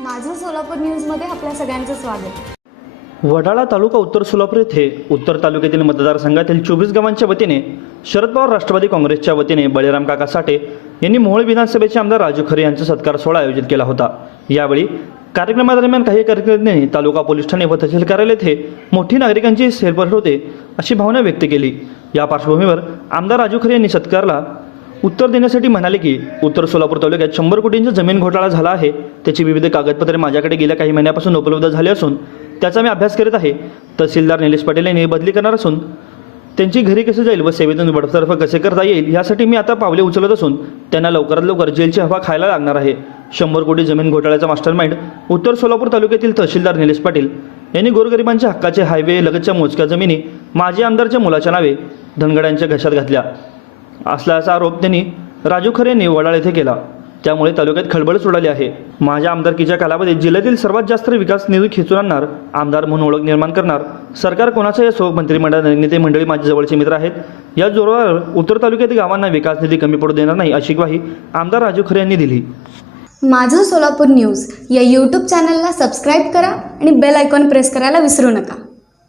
माझं सोलापूर न्यूजमध्ये आपल्या सगळ्यांचं स्वागत. वडाळा तालुका उत्तर सोलापूर येथे उत्तर तालुक्यातील मतदारसंघातील चोवीस गावांच्या वतीने शरद पवार राष्ट्रवादी काँग्रेसच्या वतीने बळीराम काका साठे यांनी मोहोळ विधानसभेचे आमदार राजू खरे यांचा सत्कार सोहळा आयोजित केला होता. यावेळी कार्यक्रमादरम्यान काही कार्यकर्त्यांनी तालुका पोलीस ठाणे व तहसील कार्यालय येथे मोठी नागरिकांची सेरपट होते अशी भावना व्यक्त केली. या पार्श्वभूमीवर आमदार राजू खरे यांनी सत्कारला उत्तर देण्यासाठी म्हणाले की उत्तर सोलापूर तालुक्यात शंभर कोटींचा जमीन घोटाळा झाला आहे. त्याची विविध कागदपत्रे माझ्याकडे गेल्या काही महिन्यापासून उपलब्ध झाली असून त्याचा मी अभ्यास करीत आहे. तहसीलदार निलेश पाटील यांनी बदली करणार असून त्यांची घरी कसे जाईल व सेवेतून बडतर्फ कसे करता येईल यासाठी मी आता पावले उचलत असून त्यांना लवकरात लवकर जेलची हवा खायला लागणार आहे. शंभर कोटी जमीन घोटाळ्याचा मास्टर माइंड उत्तर सोलापूर तालुक्यातील तहसीलदार निलेश पाटील यांनी गोरगरिबांच्या हक्काचे हायवे लगतच्या मोजक्या जमिनी माजी आमदारच्या मुलाच्या नावे धनगड्यांच्या घशात घातल्या. असल्याचा आरोप त्यांनी राजू खरे यांनी वडाळ येथे केला. त्यामुळे तालुक्यात खळबळच उडाली आहे. माझ्या आमदारकीच्या कालावधीत जिल्ह्यातील सर्वात जास्त विकास निधी खेचून आणणार आमदार म्हणून ओळख निर्माण करणार सरकार कोणाचं असो मंत्रिमंडळ नेते मंडळी माझे जवळचे मित्र आहेत. या जोरावर उत्तर तालुक्यातील गावांना विकास निधी कमी पडू देणार नाही अशी ग्वाही आमदार राजू खरे यांनी दिली. माझं सोलापूर न्यूज या यूट्यूब चॅनलला सबस्क्राईब करा आणि बेल आयकॉन प्रेस करायला विसरू नका.